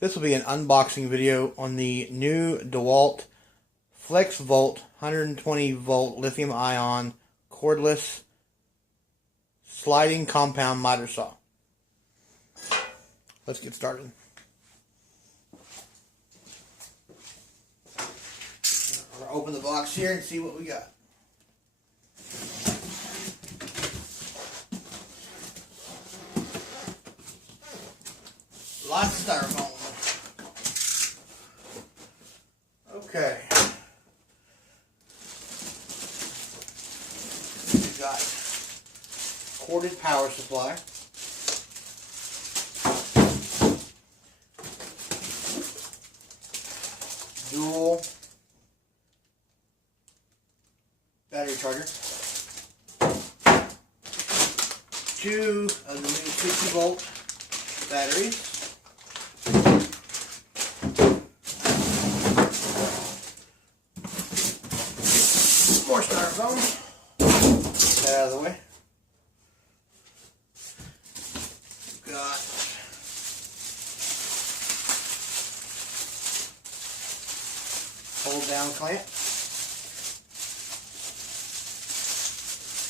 This will be an unboxing video on the new Dewalt FlexVolt 120 volt lithium ion cordless sliding compound miter saw. Let's get started. I'm going to open the box here and see what we got. Lots of styrofoam. Okay. We've got corded power supply. Dual battery charger. Two of the new 60 volt batteries. More styrofoam. Get that out of the way. Got hold down clamp.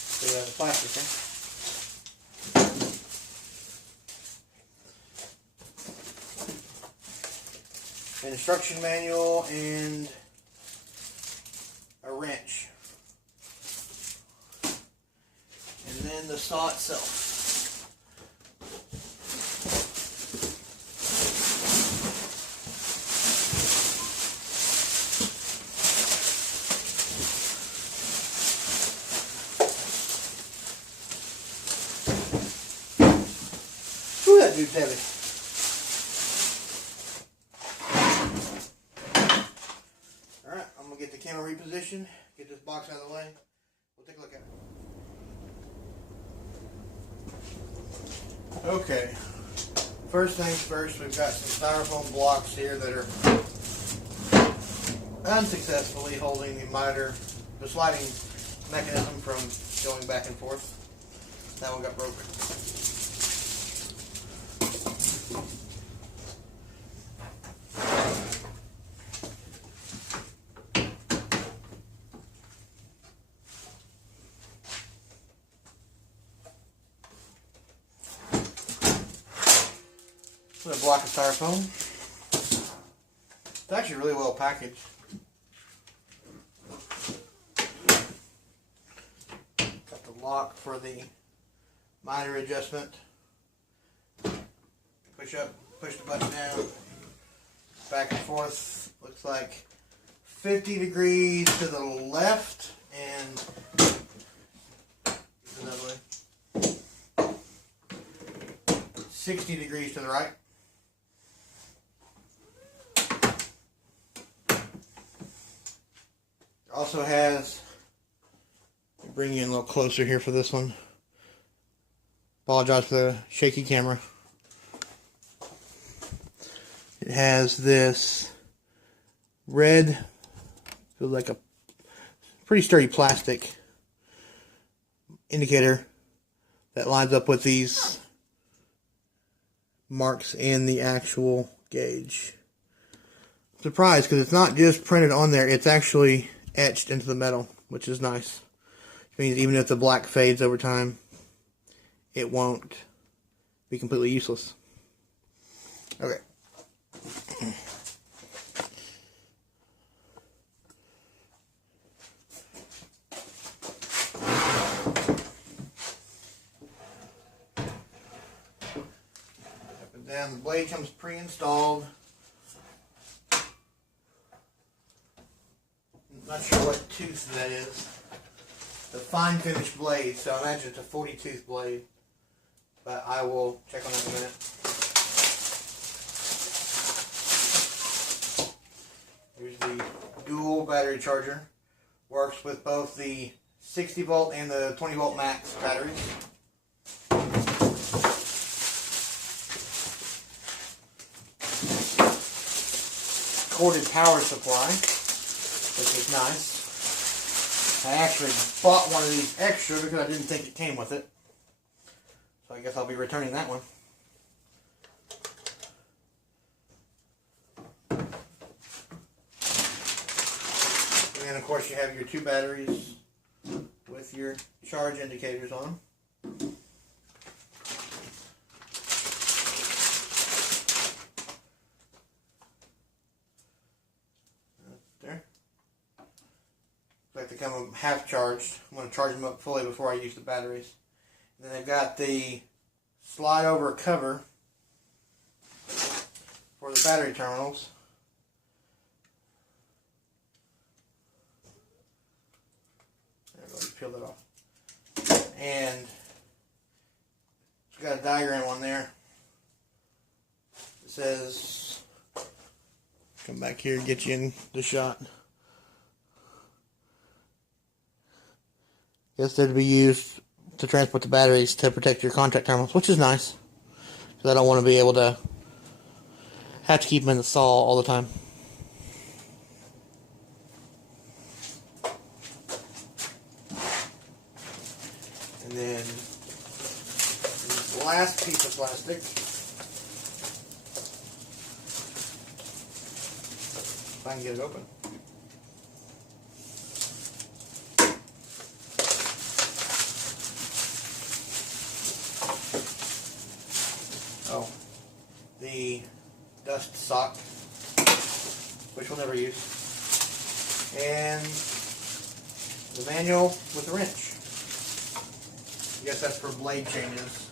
So we have the plastic here. An instruction manual and a wrench. And then the saw itself. Ooh, that dude's heavy. Alright, I'm going to get the camera repositioned, get this box out of the way. We'll take a look at it. Okay, first things first, we've got some styrofoam blocks here that are unsuccessfully holding the miter, the sliding mechanism from going back and forth. That one got broken. A block of styrofoam. It's actually really well packaged. Got the lock for the miter adjustment. Push up, push the button down, back and forth. Looks like 50 degrees to the left and another way. 60 degrees to the right. Also has, bring you in a little closer here for this one. Apologize for the shaky camera. It has this red, feels like a pretty sturdy plastic indicator that lines up with these marks in the actual gauge. I'm surprised because it's not just printed on there, it's actually etched into the metal, which is nice. Which means even if the black fades over time, it won't be completely useless. Okay. Up and down, the blade comes pre-installed. Not sure what tooth that is. The fine finish blade, so I imagine it's a 40 tooth blade. But I will check on that in a minute. Here's the dual battery charger. Works with both the 60 volt and the 20 volt max batteries. Corded power supply, which is nice. I actually bought one of these extra because I didn't think it came with it. So I guess I'll be returning that one. of course you have your 2 batteries with your charge indicators on. There. Like they come half charged. I'm going to charge them up fully before I use the batteries. And then they've got the slide over cover for the battery terminals. There we go, just peel that off. And it's got a diagram on there. It says, come back here and get you in the shot. Guess they're to be used to transport the batteries to protect your contact terminals, which is nice. Because I don't want to be able to have to keep them in the saw all the time. And then the last piece of plastic. If I can get it open. Oh, the dust sock, which we'll never use, and the manual with the wrench. I guess that's for blade changes.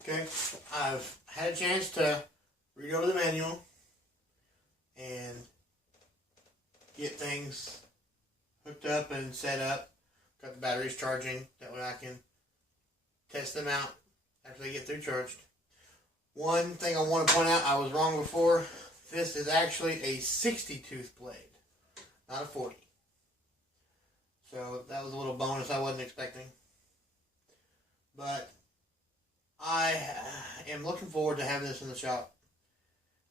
Okay, I've had a chance to read over the manual and get things hooked up and set up. Got the batteries charging, that way I can test them out after they get through charged. One thing I want to point out, I was wrong before. This is actually a 60 tooth blade, not a 40. So that was a little bonus I wasn't expecting. But I am looking forward to having this in the shop.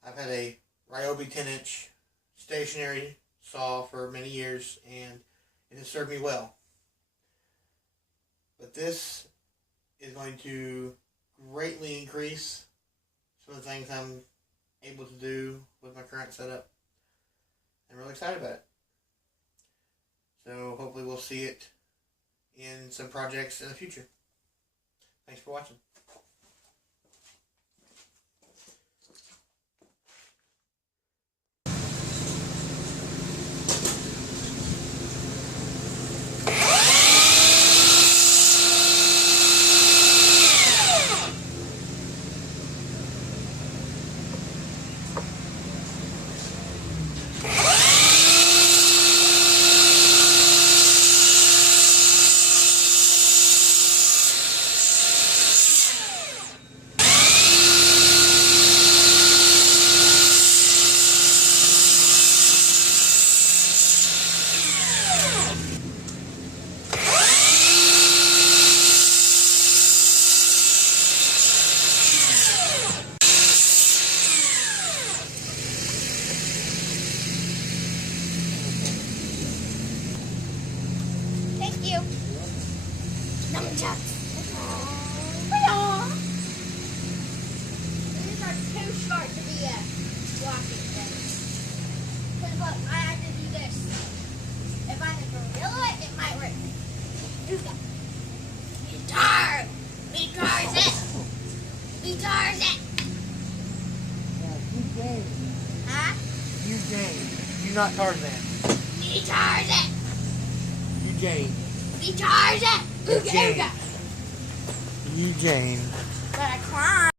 I've had a Ryobi 10-inch stationary saw for many years, and it has served me well. But this is going to greatly increase some of the things I'm able to do with my current setup. I'm really excited about it. So hopefully we'll see it in some projects in the future. Thanks for watching. These are too short to be a walking thing. Because look, I have to do this. If I can gorilla it, it might work. Guitar! Guitar's it! Guitar's it! You Jane. Huh? You Jane. You not Tarzan. Guitar's it! You Jane. Guitar's it! You Jane. You Jane. But I climb.